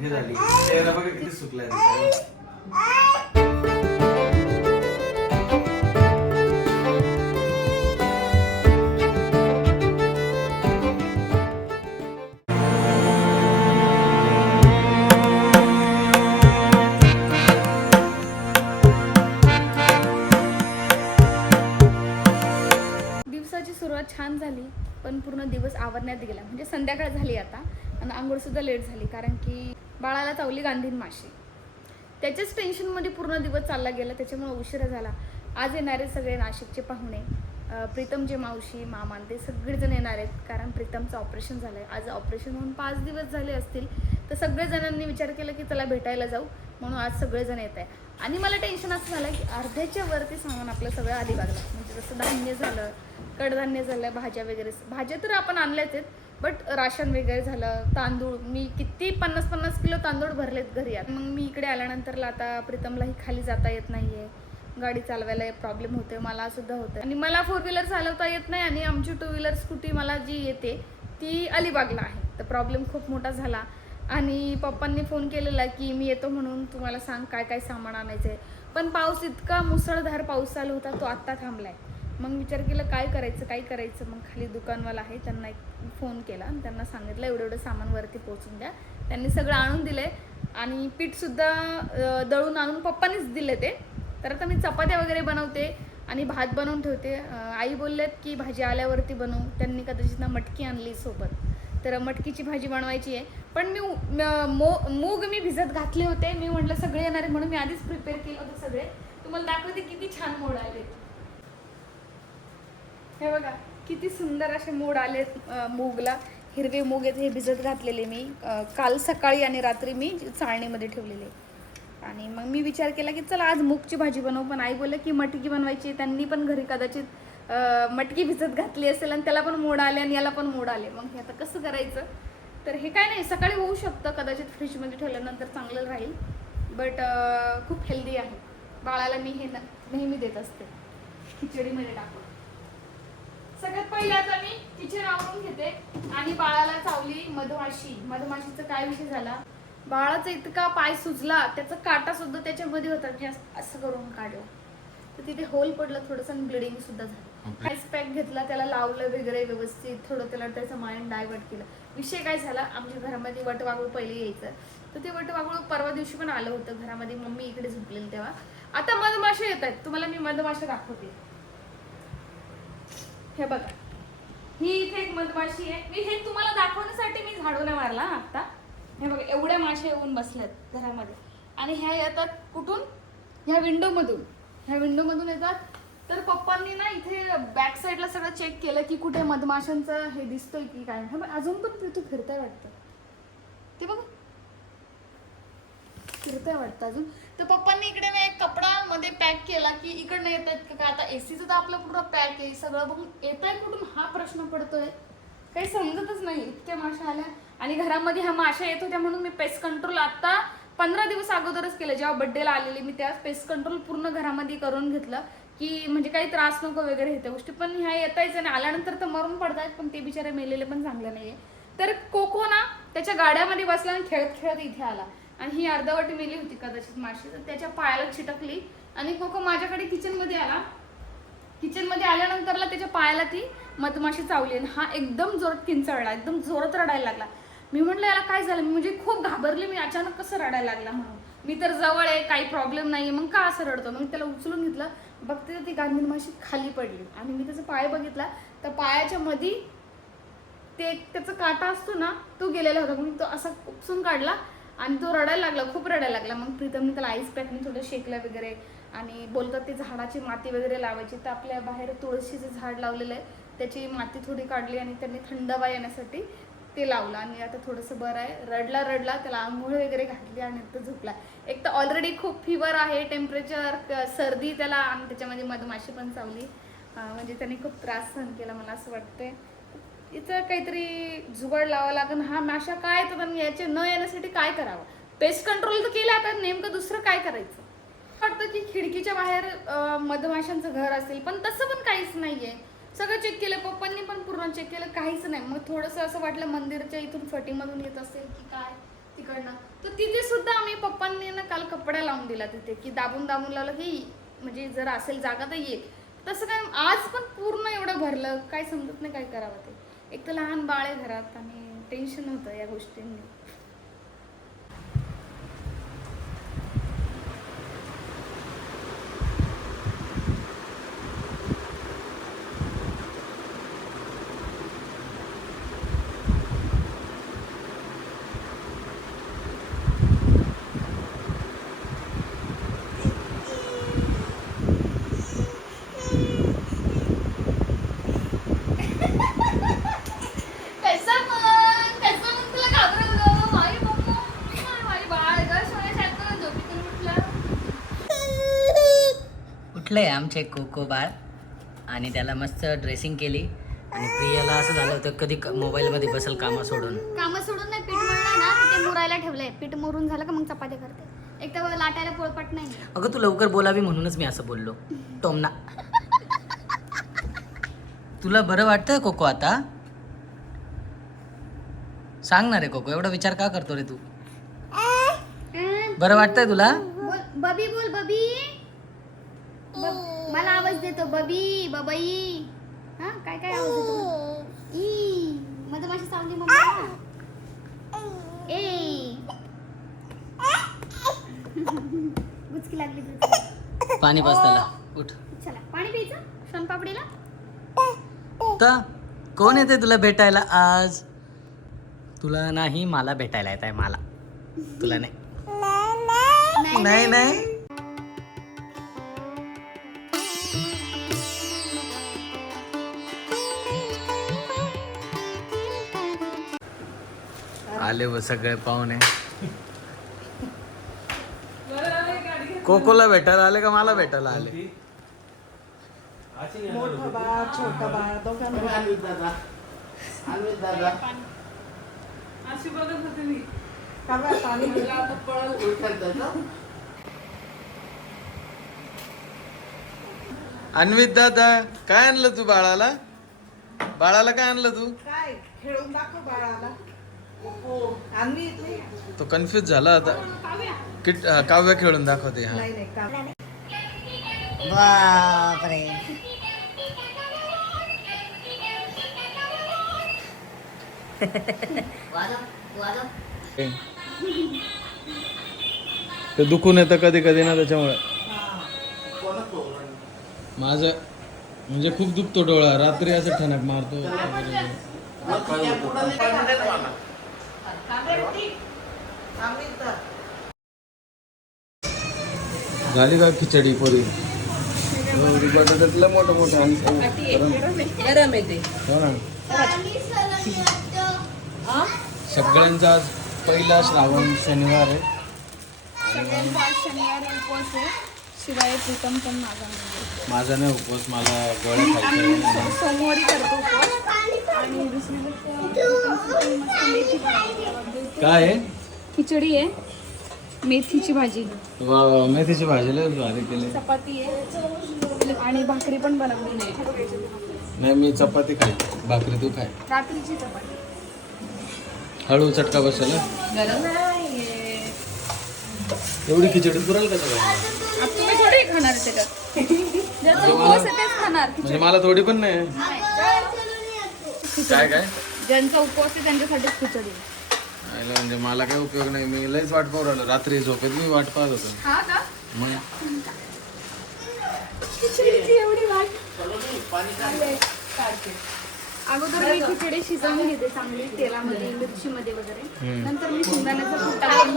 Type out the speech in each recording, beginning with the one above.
हे झाली. चेहरा बघा किती सुकलाय दिवसाची सुरुवात छान झाली पण पूर्ण दिवस आवरण्यात गेला. म्हणजे संध्याकाळ झाली आता आणि आंघोळसुद्धा लेट झाली कारण की बाळाला चावली गांधीन माशी. त्याच्याच टेन्शनमध्ये पूर्ण दिवस चालला गेला. त्याच्यामुळे उशिरा झाला. आज येणारे सगळे नाशिकचे पाहुणे प्रीतमचे मावशी मामा ते सगळेजण येणार आहेत कारण प्रीतमचं ऑपरेशन झालं आहे आज ऑपरेशन होऊन पाच दिवस झाले असतील तर सगळेजणांनी विचार केला की चला भेटायला जाऊ. म्हणून आज सगळेजण येत आहे आणि मला टेन्शन असं झालं की अर्ध्याच्या वरती सामान आपलं सगळं अलिबागला म्हणजे जसं धान्य झालं कडधान्य झालं भाज्या वगैरे भाज्या तर आपण आणल्याच आहेत. बट राशन वगैरे झालं तांदूळ मी किती पन्नास पन्नास किलो तांदूळ भरलेत घरी. आता मग मी इकडे आल्यानंतरला आता प्रीतमलाही खाली जाता येत नाहीये. गाडी चालवायला प्रॉब्लेम होते मला सुद्धा होतं आणि मला फोर व्हीलर चालवता येत नाही आणि आमची टू व्हीलर स्कूटी मला जी येते ती अलिबागला आहे. तर प्रॉब्लेम खूप मोठा झाला. आणि पप्पांनी फोन केलेला की मी येतो म्हणून तुम्हाला सांग काय काय सामान आणायचं आहे पण पाऊस इतका मुसळधार पाऊस चालू होता तो आत्ता थांबलाय. मग विचार केला काय करायचं काय करायचं? मग खाली दुकानवाला आहे त्यांना एक फोन केला आणि त्यांना सांगितलं एवढं एवढं सामान वरती पोहोचून द्या. त्यांनी सगळं आणून दिले आणि पीठसुद्धा दळून आणून पप्पानेच दिले ते. तर आता मी चपात्या वगैरे बनवते आणि भात बनवून ठेवते. आई बोलल्यात की भाजी आल्यावरती बनवू. त्यांनी कदाचित ना मटकी आणली सोबत. तर मटकीची भाजी बनवायची आहे. पण मी म- मो- मूग मी भिजत घातले होते. मी म्हटलं सगळे येणार आहे म्हणून मी आधीच प्रिपेअर केलं होतं सगळे. तुम्हाला दाखवते किती छान मोड आले हे बघा किती सुंदर असे मोड आले मूगला. हिरवे मूग आहेत हे भिजत घातलेले मी. काल सकाळी आणि रात्री मी चाळणीमध्ये ठेवलेले. आणि मग मी विचार केला की चला आज मूगची भाजी बनवू. पण आई बोलले की मटकी बनवायची त्यांनी पण घरी कदाचित मटकी भिजत घातली असेल आणि त्याला पण मोड आले आणि याला पण मोड आले. मग हे आता कसं करायचं? तर हे काय नाही सकाळी होऊ शकतं कदाचित फ्रीजमध्ये ठेवल्यानंतर चांगलं राहील. बट खूप हेल्दी आहे. बाळाला मी हे न- नेहमी देत असते. खिचडीमध्ये टाकून. सगळ्यात पहिले आता मी किचन आवरून घेते. आणि बाळाला चावली मधमाशी. मधमाशीचा काय विषय झाला? बाळाचा इतका पाय सुजला त्याचा काटा सुद्धा त्याच्यामध्ये होता. मी असं करून काढला. तर तिथे होल पडलं थोडंसं ब्लिडिंग सुद्धा झालं. आईस पॅक घेतला त्याला लावलं वगैरे व्यवस्थित. थोडं त्याला त्याचं माइंड डायवर्ट केलं. विषय काय झाला? आमच्या घरामध्ये वटवागूळ पहिले यायचं. तर ते वटवागूळ परवा दिवशी पण आलं होतं घरामध्ये. मम्मी इकडे झोपलेली तेव्हा. आता मधमाशा येत आहेत. तुम्हाला मी मधमाशा दाखवते. हे बघा. ही इथे एक मधमाशी आहे. मी हे तुम्हाला दाखवण्यासाठी मी झाडू नाही मारला आत्ता. आता हे बघा एवढ्या माशा येऊन बसल्यात घरामध्ये. आणि ह्या येतात कुठून? ह्या विंडोमधून. ह्या विंडोमधून येतात. तर पप्पांनी ना इथे बॅक साईडला सगळं चेक केलं की कुठे मधमाशांचं हे दिसतोय की काय. हे बघ, अजून पण तू फिरताय वाटतं. ते बघ. फिरतंय वाटतं अजून. तर पप्पांनी इकडे ना एक कपडा मध्ये पॅक केला की इकडनं येत आहेत का काय? आता एसीचं तर आपलं पूर्ण पॅक आहे? सगळं बघून येत आहे कुठून? हा प्रश्न पडतोय. काही समजतच नाही इतक्या माशा आल्या. आणि घरामध्ये ह्या माशा येत होत्या म्हणून मी पेस्ट कंट्रोल आता पंधरा दिवस अगोदरच केलं. जेव्हा बड्डेला आलेली मी त्या पेस्ट कंट्रोल पूर्ण घरामध्ये करून घेतलं. की म्हणजे काही त्रास नको वगैरे हे त्या गोष्टी. पण ह्या येतायच आणि आल्यानंतर तर मरून पडतायत पण ते बिचारे मेलेले पण चांगलं नाही आहे तर कोको ना त्याच्या गाड्यामध्ये बसला आणि खेळत खेळत इथे आला. आणि ही अर्धवट मेली होती कदाचित माशी. तर त्याच्या पायाला छिटकली आणि कोको माझ्याकडे किचनमध्ये आला. किचनमध्ये आल्यानंतरला त्याच्या पायाला ती मधमाशी चावली आणि हा एकदम जोरात किंचळला. एकदम जोरात रडायला लागला. मी म्हटलं याला काय झालं? मी म्हणजे खूप घाबरले. मी अचानक कसं रडायला लागला म्हणून. मी तर जवळ आहे काही प्रॉब्लेम नाही आहे मग का असं रडतो? मग त्याला उचलून घेतलं. बघते तर ती गांधीन माशी खाली पडली. आणि मी त्याचा पाय बघितला. तर पायाच्या मधी ते त्याचा काटा असतो ना तो गेलेला होता. म्हणून तो असा उपसून काढला. आणि तो रडायला लागला खूप रडायला लागला. मग प्रीतमने त्याला आईस पॅकने थोडं शेकलं वगैरे आणि बोलतात ते झाडाची माती वगैरे लावायची. तर आपल्या बाहेर तुळशीचं झाड लावलेलं आहे त्याची माती थोडी काढली आणि त्यांनी थंडवा येण्यासाठी ते लावलं. आणि आता थोडंसं बरं आहे. रडला रडला त्याला आंघोळ वगैरे घातली आणि तो झोपला. एक तर ऑलरेडी खूप फिवर आहे टेम्परेचर सर्दी त्याला आणि त्याच्यामध्ये मधमाशी पण चावली. म्हणजे त्याने खूप त्रास सहन केला मला असं वाटतंय. इथं काहीतरी जुगाड लावावं लागेल हा माशा काय तर आणि याचे न येण्यासाठी काय करावं? पेस्ट कंट्रोल तर केला आता नेमकं दुसरं काय करायचं? वाटतं की खिडकीच्या बाहेर मधमाशांचं घर असेल पण तसं पण काहीच नाहीये. सगळं चेक केलं पप्पांनी पण पूर्ण चेक केलं काहीच नाही. मग थोडंसं असं वाटलं मंदिरच्या इथून फटीमधून येत असेल की काय तिकडनं. तर तिथे सुद्धा आम्ही पप्पांनी ना काल कपडा लावून दिला तिथे की दाबून दाबून लावलं की म्हणजे जर असेल जागा तर येईल तसं काय आज पण पूर्ण एवढं भरलं काय समजत नाही काय करावं ते. एक तर लहान बाळ आहे घरात आणि टेन्शन होतं या गोष्टींनी कैसा मग कैसा मग तुला घाबरवलं माई मम्मा माई बाळ ग सोन्यासारखं झोपेतून उठलं उठलंय आमचे कोको बाळ. आणि त्याला मस्त ड्रेसिंग केली. आणि प्रियाला असं झालं होतं कधी मोबाईलमध्ये बसल कामं सोडून. कामं सोडून नाही पीठ मळलंय ना ते मुरायला ठेवलंय. पीठ मुरून झालं का मग चपात्या करते. एक तर लाटायला पोळपाट नाही. अगं तू लवकर बोलावी म्हणूनच मी असं बोललो. टोमना तुला बरं वाटतं कोको आता? सांग ना रे कोको एवढा विचार का करतो रे तू? बरं वाटतंय तुला? बबी बोल बबी. मला आवाज देतो बबी बबई. हा काय काय आवाज देतो ई मधमाशी चावली मम्मा ए. गुचकी लागली. पाणी पास त्याला उठ. चला पाणी प्यायचं? सोनपापडीला तर कोण येते तुला भेटायला आज? तुला नाही मला भेटायला येत आहे मला. तुला नाही. नाही नाही. आले व सगळे पाहुणे. कोकोला भेटायला आले का मला भेटायला आले? मोठा बाळ छोटा बाळ दोघांना का बरं पाणी अन्वित दादा काय आणलं तू बाळाला? बाळाला काय आणलं तू? काय खेळून दाखव बाळाला. तो कन्फ्युज झाला आता. किट काव्य खेळून दाखवते हा. बापरे. ते दुखून येतं कधी कधी ना त्याच्यामुळे. माझं म्हणजे खूप दुखतो डोळा. रात्री असं ठणक मारतो. झाली का खिचडी पोरी? बटाट्यातलं मोठं मोठं आणि गरम. येते हो ना. सगळ्यांचा आज पहिला श्रावण शनिवार आहे. शनिवार उपवास आहे. शिवाय प्रीतम पण माझा म्हणजे माझा नाही उपवास मला गोळ्या खायच्या. सोमवारी करतो उपवास. आणि दुसरी गोष्ट काय आहे? खिचडी आहे. मेथीची भाजी. मेथीची भाजी लय भारी केली. चपाती आहे. आणि भाकरी पण बनवली नाही. मी चपाती खाई भाकरी तू खाय. रात्रीची चपाती. हळू चटका नाहीये. एवढी खिचडी पुराल का सगळं आता तुम्ही थोडी खाणार आहे त्याच्यात ज्याचा उपवास आहे तेच खाणार म्हणजे मला थोडी पण नाही काय काय ज्यांचा उपवास आहे त्यांच्यासाठीच खिचडी. आयला म्हणजे मला काय उपयोग नाही. मी लयच वाट पाहू राहिलो रात्री झोपेत मी वाट पाहत होतो. हा का? मग? खिचडीची एवढी वाट. अगोदर मी खिचडी शिजवून घेते चांगली तेलामध्ये मिरचीमध्ये वगैरे. नंतर मी शेंगदाण्याचा कूट टाकून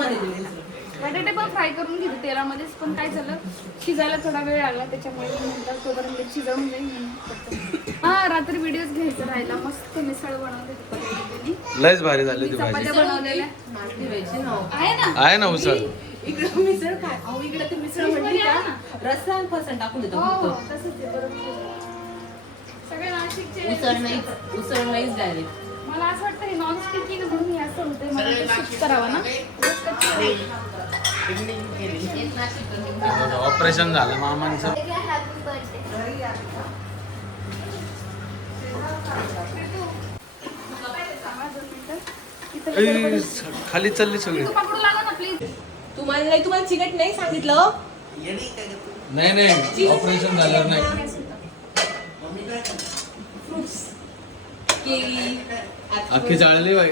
बटाटे पण फ्राय करून घेते तेलामध्येच पण काय झालं शिजायला थोडा वेळ लागला त्याच्यामुळे मी तोपर्यंत शिजवून जाईल. हा रात्री व्हिडिओज घ्यायचा राहिला. मस्त मिसळ बनवते लयच भारी झाली ती भाजी चपात्या बनवलेल्या. आहे ना? आहे ना उसळ? इकडे मिसळ काय अहो इकडे ते मिसळ म्हणली का रस्सा फसन टाकून देतो हो फक्त. तसंच आहे बरोबर सगळे नाशिकचे उसळ नाही उसळ नाहीच डायरेक्ट मला असं वाटतं हे नॉन स्टिकी ना म्हणून हे असं होतंय मला ते शिफ्ट करावं ना. ऑपरेशन झालं मामांचं. खाली चालली सगळी. तुम्हाला नाही तुम्हाला चिकट नाही सांगितलं? नाही नाही ऑपरेशन झाल्यावर नाही. केळी अख्खी जाळली बाई.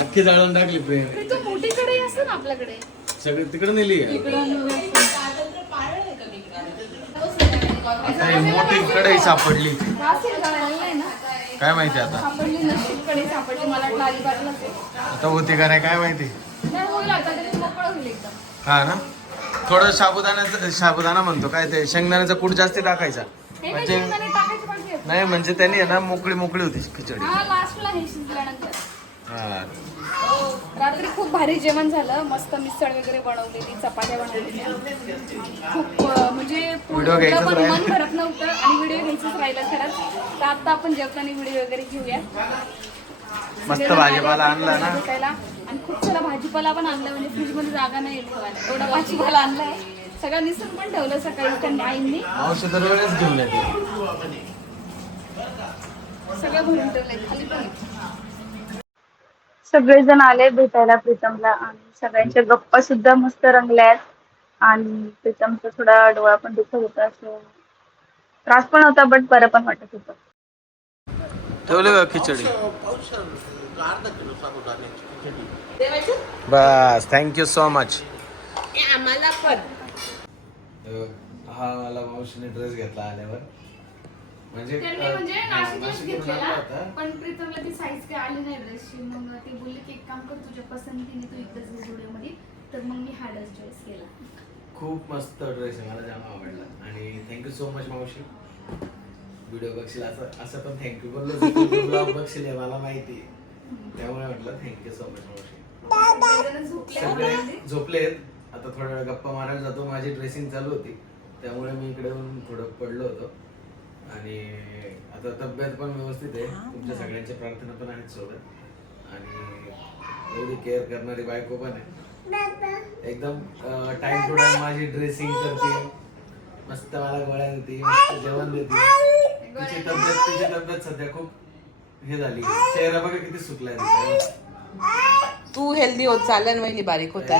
अख्खी जाळून टाकली प्रेम. तू मोठीकडे असं ना आपल्याकडे. सगळी तिकडे नेली आहे. आता ही मोठी कढई सापडली. काय माहिती आता? कडे आता होती का नाही काय माहिती? हा ना? थोडं साबुदाण्याचं साबुदाणा म्हणतो काय ते शेंगदाण्याचा कूट जास्त टाकायचा. काय म्हणजे शेंगदाणे टाकायचे पाहिजे नाही म्हणजे त्यांनी आहे ना मोकळी मोकळी होती खिचडी हा. रात्री खूप भारी जेवण झालं. मस्त मिसळ वगैरे बनवलेली चपात्या बनवलेल्या. खूप म्हणजे पण. मन भरत नव्हतं आणि व्हिडिओ घ्यायचंच राहिलं खरंच. तर आता आपण जेवताना व्हिडिओ वगैरे घेऊया. मस्त भाजीपाला आणला ना. आणि खूप सारा भाजीपाला पण आणला म्हणजे फ्रीजमध्ये जागा नाही एवढा भाजीपाला आणलाय सगळं निसून पण ठेवलं सकाळी त्यांनी आईंनी सगळं भरून ठेवलंय खाली पण सगळेजण आले भेटायला प्रीतमला आणि सगळ्यांच्या गप्पा सुद्धा मस्त रंगल्या आहेत आणि प्रीतमचा थोडा डोळा पण दुखत होता असं त्रास पण होता बट बरं पण वाटत होतं. ठेवले का खिचडी? बस थँक्यू सो मच आम्हाला पण. हा मला मावशीने ड्रेस घेतला आल्यावर. म्हणजे त्यांनी अं, म्हणजे हा, नाशिकवरून घेतलेला आणला होता. पण प्रीतमला ती साईज काय आली नाही ड्रेसची मग ते बोलले की एक काम कर तुझ्या पसंतीने तू एकदाच घे मध्ये तर मग मी हा ड्रेस चॉईस केला. खूप मस्त ड्रेस आहे मला जाम आवडला. आणि थँक्यू सो मच मावशी. व्हिडिओ बघशील असं असं पण थँक्यू बोललो ब्लॉग बघशील हे मला माहिती आहे. त्यामुळे म्हटलं थँक्यू सो मच मावशी. सगळेजण झोपले सगळे होते. झोपलेत. आता थोड्या वेळ गप्पा मारायला जातो. माझी ड्रेसिंग चालू होती. त्यामुळे मी इकडे येऊन थोडं पडलो होतो. आणि आता तब्येत पण व्यवस्थित आहे. तुमच्या सगळ्यांच्या प्रार्थना पण आहेत सोबत. आणि एवढी केअर करणारी बायको पण आहे. एकदम टाइम टू टाइम माझी ड्रेसिंग करते. मस्त मला गोळ्या देते मस्त जेवण देते. तिची तब्येत तिची तब्येत सध्या खूप हे झाली. चेहरा बघा किती सुकलाय. तू हेल्दी होत चालन वहिनी बारीक होत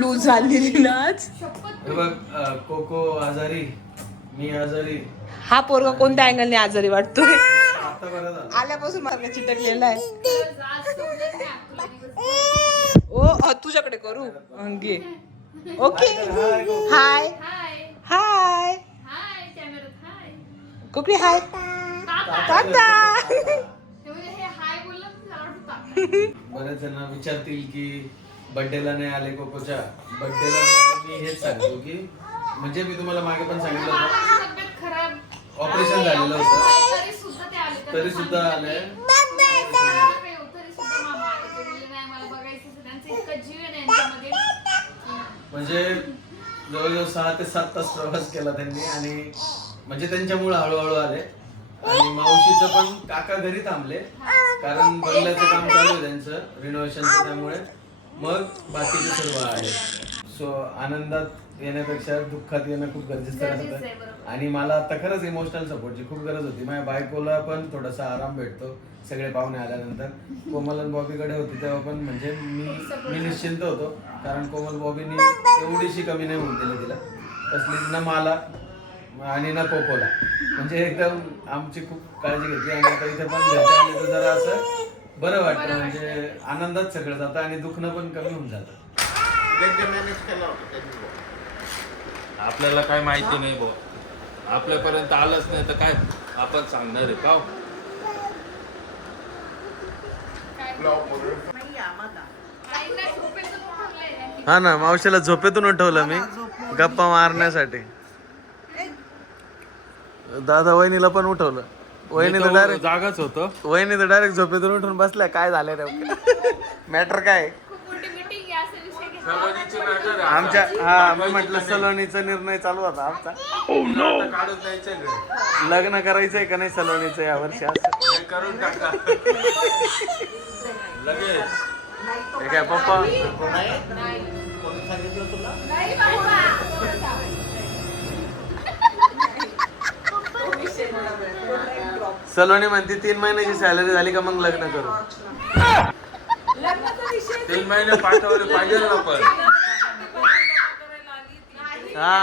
लूज झालेली ना आज. शपथ हे बघ अं, कोको आजारी मी आजारी. हा पोरगा कोणत्या अँगलने आजारी वाटतोय? आता बरं झालं. आल्यापासून मला चिटकलेला आहे. ओ अ, तुझ्याकडे करू अंगे. ओके. हाय हाय हाय हाय कुकडी वाटतं ताता. बरेच जण विचारतील की बर्थडेला नाही आले कोकोच्या. बर्थडेला मी हेच सांगतो की म्हणजे मी तुम्हाला मागे पण सांगितलं होतं. ऑपरेशन झालेलं होतं. तरी सुद्धा ते आले. त्यांना तरी सुद्धा आले. सांगितलं. काही होतं तरी सुद्धा मामा आले ते बोलले नाही मला बघायचं आहे." त्यांचा इतका जीव आहे ना यांच्यामध्ये. अं, म्हणजे जवळजवळ सहा ते सात तास प्रवास केला त्यांनी आणि म्हणजे त्यांच्यामुळे हळूहळू आले. आणि मावशीचं पण काका घरी थांबले. कारण बंगल्याचं काम चालू आहे त्यांचं रिनोव्हेशनचं त्यामुळे. मग बाकीचे सर्व आले सो आनंदात येण्यापेक्षा दुःखात येणं खूप गरजेचं आहे, असतं. आणि मला आता खरंच इमोशनल सपोर्टची खूप गरज होती. माझ्या बायकोला पण थोडासा आराम भेटतो सगळे पाहुणे आल्यानंतर. कोमल आणि बॉबीकडे होती तेव्हा पण म्हणजे मी मी निश्चिंत होतो. कारण कोमल बॉबीनी एवढीशी कमी नाही होऊन दिली तिला. कसली न मला आणि ना कोकोला. म्हणजे एकदम आमची खूप काळजी घेतली. आणि आता इथे पण जरा असं. बरं वाटतं म्हणजे आनंदात सगळं जातं आणि दुखणं पण कमी होऊन जातं. आपल्याला काय माहिती नाही भाऊ आपल्यापर्यंत आलंच नाही तर काय आपण सांगणार आहे का हो? हा. ना मावशीला झोपेतून उठवलं मी गप्पा मारण्यासाठी. दादा वहिनीला पण उठवलं. वहिनी तर डायरेक्ट जागाच होतो वहिनी तर डायरेक्ट झोपेतून उठून बसल्या काय झालंय नेमकं मॅटर काय आहे? खूप मोठी मीटिंग आहे असा विषय घेतला. सलोनीची नजर आहे. आमच्या हा मी म्हटलं सलोनीचा निर्णय चालू होता आमचा. लग्न करायचंय का नाही सलोनीचं या वर्षी असं हे करून टाका लगेच हे काय पप्पा सलोनी म्हणते तीन महिन्याची सॅलरी झाली का मग लग्न करू? तीन महिने पाठवले पाहिजे ना हा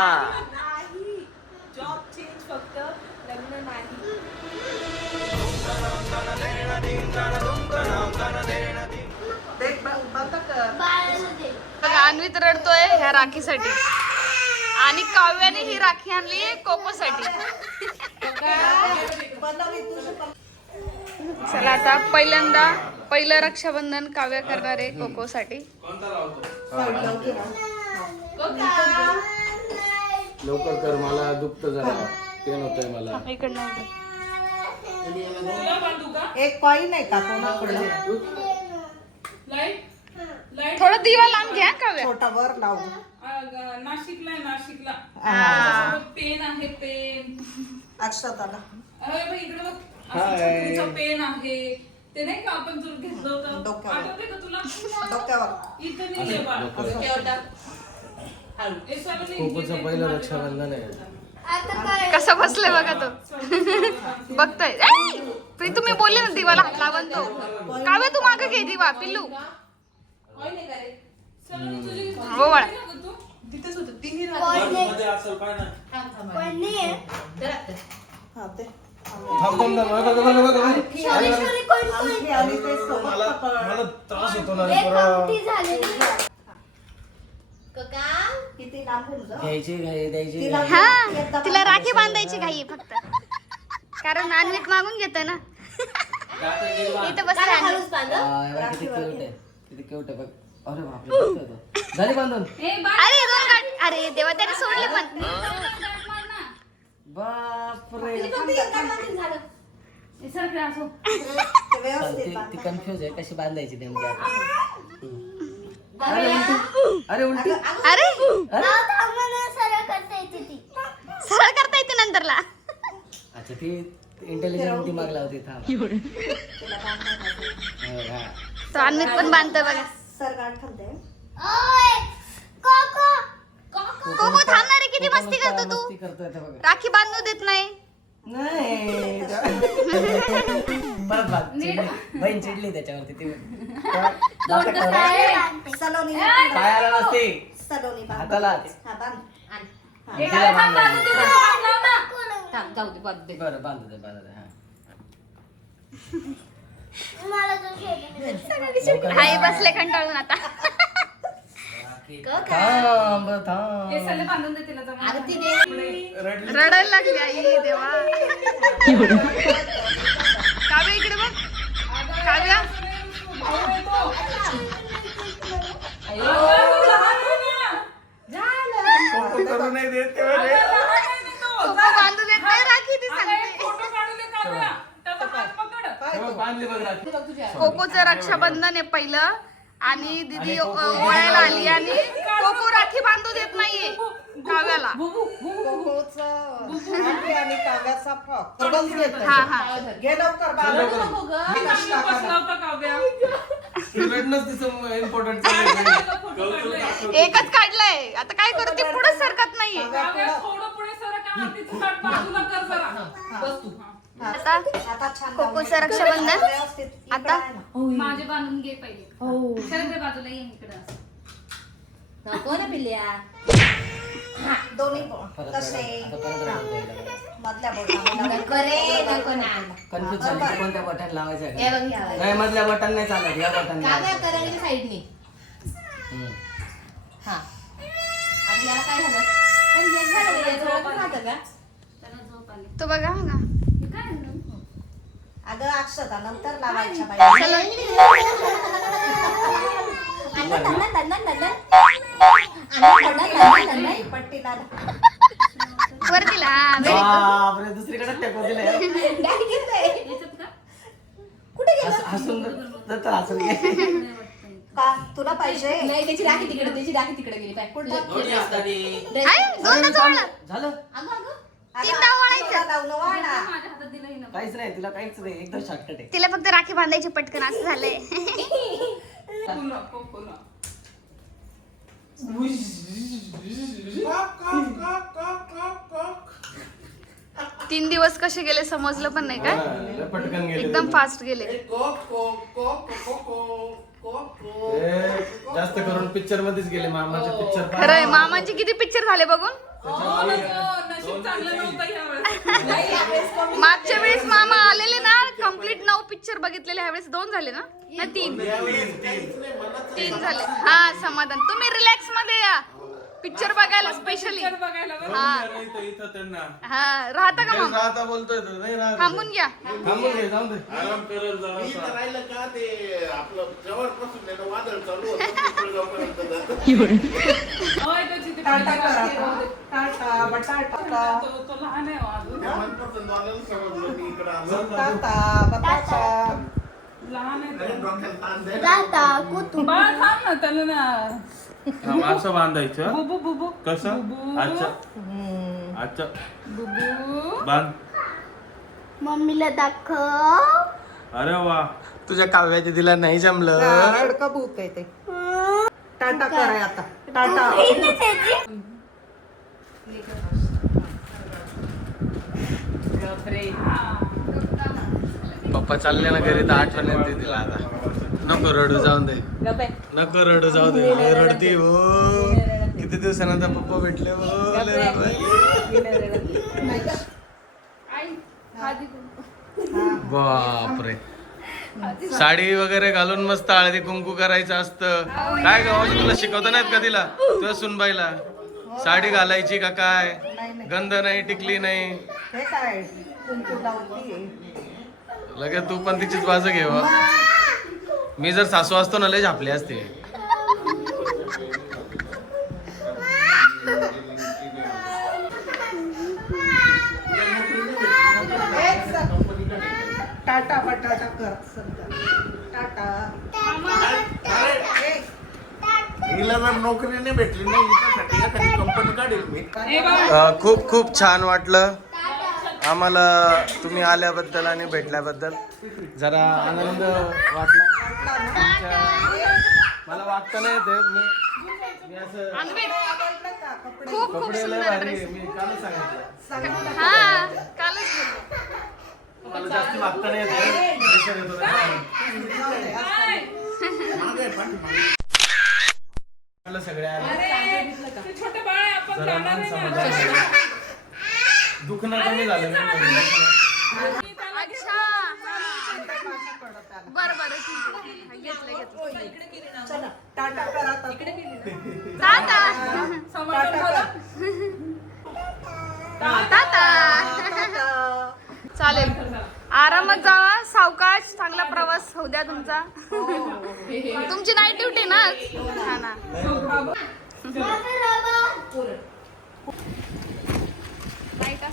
नाही जॉब चेंज फक्त लग्न नाही. देख ब- बंद कर बघा अन्वित रडतोय ह्या राखीसाठी. आणि काव्याने ही राखी आणली कोकोसाठी. चला आता पहिल्यांदा पहिलं रक्षाबंधन काव्य करणार आहे कोकोसाठी. लवकर कर मला दुखत जरा. पेन होतंय मला. इकडनं एक कॉईन आहे का कोणाकडे थोडं दिवा लांब घ्या काव्या. छोटा वर लावू. अगं, नाशिकला आहे नाशिकला. हा. त्याच्यासोबत पेन आहे पेन. अक्षताला अरे बाई इकडे बघ. असं पेन आहे. ते नाही का आपण तुला घेतलं होतं? डोक्यावर. आठवते का तुला? डोक्यावर. इथं नाही आहे बाळ. डोक्यावर. हे सर्व नाही कोकोचं घेतलंय पहिलं तुला रक्षाबंधन आहे. कसा बसले बघा तो? बघताय. ऐ! प्रीतू मी बोलले ना दिवाला हात लावून तो काव्य तू मागे घे दिवा पिल्लू? सर्व तुझी हो बाळा तू? तिथेच होतं. तिन्ही हा ते. थांब थांब थांब. बघा, बघा, बघा, बघा. आणखी आणि ते सोबत मला पकड. मला त्रास होतो ना रे परत. किती लांब आहे तुझं? घ्यायची घाई द्यायची. तिला. हा राखी बांधायची घाई आहे फक्त. कारण अन्वित मागून घेत ना. इथं बसले बघ किती क्यूट आहे. किती क्यूट आहे बघ. अरे बापरे. झाली बांधून? अरे दोन गाठ अरे देवा त्याने सोडले पण. बापरे. ते कन्फ्युज आहे कशी बांधायची नेमकी आता? अरे उलटी. अरे उलटी. अरे. सरळ करता येते नंतरला. अच्छा ती इंटेलिजंट दिमाग लावते थांब. हो, हा. तो अन्वित पण बांधतोय बघा. कोको थांबणार आहे किती मस्ती करतो तू? मस्ती करतोय बघा. राखी बांधू देत नाही. नाही. परत बाग चिडली. बहीण चिडली त्याच्यावरती ती. सलोनी पायाला नसते सलोनी बांध. हातालाच हा बांध. तिला बांधायची. बरं बांधू दे बांधू दे. हा. आई बसले कंटाळून आता. थांब थांब. रडायला लागली आई देवा. काव्या इकडे बघ काव्या कोको करू नाही देत ते म्हणे. कोको बांधू देत नाही राखी ती सांगते फोटो काढून दे काव्या त्याचा हात पकड बघ. कोकोचं रक्षाबंधन आहे पहिलं. आणि दिदी वळायला आली आणि कोको राखी बांधू देत नाहीये काव्याला. आणि काव्याचा फ्रॉक घेत हा. हा घे लवकर एकच काढलंय. आता काय करू ते पुढे सरकत नाहीये. आता आता छान कोकोचं रक्षाबंधन. आता? ना. माझे बांधून घे पहिले. शरद बाजूला ये इकडं दोन्ही पण. परत तसे. रडा. आता परत रडा. जायला. मधल्या बोटाने कन्फ्युज झाली. की कोणत्या बटन लावायचं का? नाही मधल्या बटन नाही चालत या बटन साईडने. हा. आणि याला काय झालं? हे तो बघा बघा हे? अगं अक्षता नंतर लावायच्या बाई पट्टीला हा. बापरे दुसरीकडे टेकू दिले याच्यात का? हसून तर हसून का? तुला पाहिजे. नाही त्याची राखी तिकडे त्याची राखी तिकडे गेली वळलं झालं? अगं अगं तीनदा वळायचं लावून वाढा माझ्या हातात दिलं हिनं काहीच नाही तिला काहीच नाही एकदम शॉर्टकट आहे. तिला फक्त राखी बांधायची पटकन असं झालंय. तीन दिवस कसे गेले समजलं पण नाही काय हा, लय पटकन गेले एकदम फास्ट गेले. ते जास्त करून पिक्चर मध्येच गेले मामाचे पिक्चर खरंय मामांचे किती पिक्चर झाले बघून? हो, नशीब चांगलं नव्हतं ह्यावेळेस. मागच्या वेळेस मामा आलेले ना कंप्लीट नऊ पिक्चर बघितलेले ह्यावेळेस दोन झाले ना? ना तीन. तीन झाले. हा समाधान. तुम्ही रिलॅक्समध्ये या. पिक्चर बघायला स्पेशली बघायला बरं. हा. इथं इथं त्यांना. हा राहता का मग? आता बोलतोय तो, नाही राहत. थांबून घ्या. थांबून घे जाऊन दे. आराम करेल जरा मी तर राहिलं का ते आपलं जवळपासून वादळ चालू होतं. पिंपळगावपर्यंत जातं. होय, त्याची ती टाटा पिढी करा. बाकी आहे. टाटा बटाटा. तो तो लहान आहे हो अजून. त्या मनपसंत वाल्याला समजलं मी इकडं आलो. टाटा बटाटा. लहान आहे. डोक्याला ताण द्यायला. थांब ना त्याला ना. थांब, असं बांधायचं. बुबू बुबू कसं? बुबू. अच्छा. अच्छा. बुबू. बांध. मम्मीला दाखव. अरे वा. तुझ्या काव्याचे तिला नाही जमलं. रडकं आहे ते? टाटा करा आता. टाटा. पप्पा चालले ना घरी तर आठवण येते तिला आता. नको रडू जाऊन दे. नको रडू जाऊ दे. लय रडती हो. किती दिवसानंतर पप्पा भेटले हो. लय. बापरे. साडी वगैरे घालून मस्त हळदी कुंकू करायचं असतं. काय गावाची तुला शिकवता नाहीत का तिला? तुझ्या सुनबाईला. साडी घालायची का काय? गंध नाही टिकली नाही. हे काय? कुंकू लावती लगेच तू पण तिचीच बाजू घे हो. मी जर सासू असतो ना लय झापली असते. टाटा बटाटा कर समजा. टाटा. ए, हिला जर नोकरी नाही भेटली ना हिच्यासाठी एखादी कंपनी काढेल मी. खूप खूप छान वाटलं. आम्हाला तुम्ही आल्याबद्दल आणि भेटल्याबद्दल जरा आनंद वाटला मला वाटतं नाही ते मी मी असं अनबीट. आवडलं का कपडे खूप खूप कपडे लय सुंदर भारी ड्रेस आहे. मी कालच सांगितलं सांगितलं हा कालच बोललो. मला जास्त वागता नाही येत आहे. pressure येतो त्याच्यामुळे. मागे पाठीमागे. आपलं सगळे आले. अरे ते छोटे बाळ आपण जरा जाणार मन आहे समाधान ना. झालं. दुखणं कमी झालं. बर बर घेतलं घेतलं. टाटा करा? टाटा. टाटा. चालेल. आरामात जावा. सावकाश चांगला प्रवास होऊ द्या तुमचा. तुमची नाईट ड्युटी ना आज? हा ना लाइट असल्यावर टेन्शनच असतं थोडं काय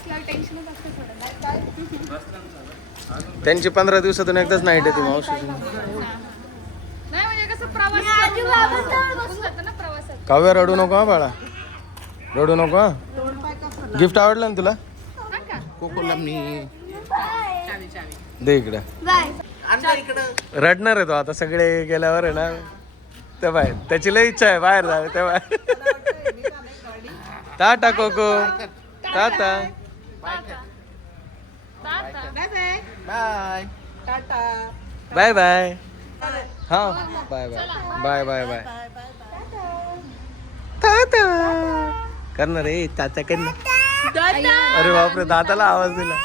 त्यांची पंधरा दिवसातून एकदाच नाईट येते मावशी नाही. म्हणजे कसं प्रवास होऊन जातं. ना प्रवासात. काव्य रडू नको हा बाळा. रडू नको हा. गिफ्ट आवडलं ना तुला? हा का? कोकोला मी दे इकडे. रडणार आहे तो आता सगळे गेल्यावर आहे ना. ते बाय त्याची लय इच्छा आहे बाहेर जावे तेव्हा tata cocoa. Tata. Tata tata bye tata. Bye bye. हा. Bye bye. Bye bye bye. Tata. करणार रे चाचा करणार. अरे बापरे दादाला आवाज दिला.